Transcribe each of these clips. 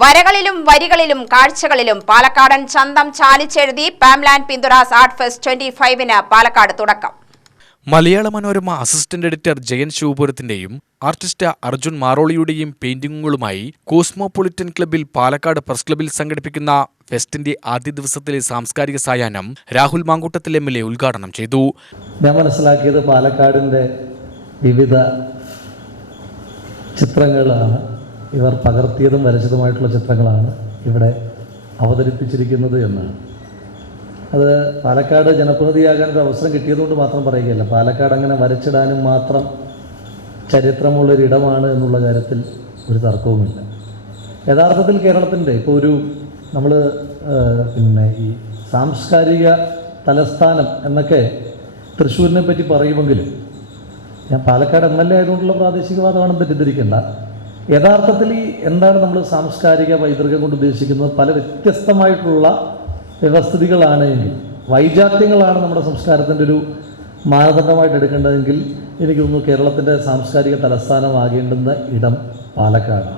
വരകളിലും വരികളിലും കാഴ്ചകളിലും പാലക്കാടൻ ചന്തം ചാലിച്ചെഴുതി പാംലാൻഡ് പിന്തുരാസ് ആർട്ട് ഫെസ്റ്റ് 25-ന് പാലക്കാട് തുടക്കം. മലയാള മനോരമ അസിസ്റ്റന്റ് എഡിറ്റർ ജയൻ ശിവപുരത്തിന്റെയും ആർട്ടിസ്റ്റ് അർജുൻ മാറോളിയുടെയും പെയിന്റിങ്ങുകളുമായി കോസ്മോപൊളിറ്റൻ ക്ലബ്ബിൽ പാലക്കാട് പ്രസ് ക്ലബ്ബിൽ സംഘടിപ്പിക്കുന്ന ഫെസ്റ്റിന്റെ ആദ്യ ദിവസത്തിലെ സാംസ്കാരിക സായാഹ്നം രാഹുൽ മാങ്കൂട്ടത്തിൽ MLA ഉദ്ഘാടനം ചെയ്തു. ഞാൻ മനസ്സിലാക്കിയത് പാലക്കാടിന്റെ വിവിധ ചിത്രങ്ങളാണ് ഇവർ പകർത്തിയതും വരച്ചതുമായിട്ടുള്ള ചിത്രങ്ങളാണ് ഇവിടെ അവതരിപ്പിച്ചിരിക്കുന്നത് എന്നാണ്. അത് പാലക്കാട് ജനപ്രതിനിധിയാകാൻ ഒരു അവസരം കിട്ടിയതുകൊണ്ട് മാത്രം പറയുകയല്ല, പാലക്കാട് അങ്ങനെ വരച്ചിടാനും മാത്രം ചരിത്രമുള്ളൊരിടമാണ് എന്നുള്ള കാര്യത്തിൽ ഒരു തർക്കവുമില്ല. യഥാർത്ഥത്തിൽ കേരളത്തിൻ്റെ ഇപ്പോൾ ഒരു നമ്മൾ ഈ സാംസ്കാരിക തലസ്ഥാനം എന്നൊക്കെ തൃശ്ശൂരിനെ പറ്റി പറയുമെങ്കിലും ഞാൻ പാലക്കാട് MLA ആയതുകൊണ്ടുള്ള പ്രാദേശികവാദമാണെന്ന് തെറ്റിദ്ധരിക്കേണ്ട. യഥാർത്ഥത്തിൽ എന്താണ് നമ്മൾ സാംസ്കാരിക പൈതൃകം കൊണ്ട് ഉദ്ദേശിക്കുന്നത്? പല വ്യത്യസ്തമായിട്ടുള്ള വ്യവസ്ഥിതികളാണ് എങ്കിൽ, വൈജാത്യങ്ങളാണ് നമ്മുടെ സംസ്കാരത്തിൻ്റെ ഒരു മാനദണ്ഡമായിട്ട് എടുക്കേണ്ടതെങ്കിൽ എനിക്ക് തോന്നുന്നു കേരളത്തിൻ്റെ സാംസ്കാരിക തലസ്ഥാനമാകേണ്ടുന്ന ഇടം പാലക്കാടാണ്.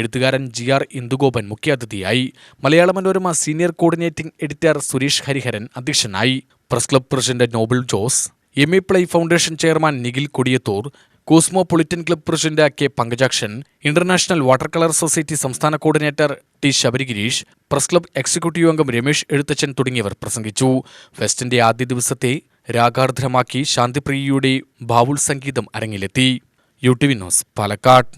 എഴുത്തുകാരൻ GR ഇന്ദുഗോപൻ മുഖ്യാതിഥിയായി. Malayala Manorama senior coordinating editor Suresh Hariharan അധ്യക്ഷനായി. Press club president Noble Jose, MA ply foundation chairman Nikhil Kodiyathur, cosmopolitan club president K Pankajakshan, international water colour society സംസ്ഥാന coordinator T Sabarigirish, press club executive അംഗം രമേശ് എഴുത്തച്ഛൻ തുടങ്ങിയവർ പ്രസംഗിച്ചു. ഫെസ്റ്റിന്റെ ആദ്യ ദിവസത്തെ രാഗാർദ്രമാക്കി ശാന്തിപ്രിയയുടെ ബാവുൾ സംഗീതം അരങ്ങിലെത്തി. UTV news, Palakkad.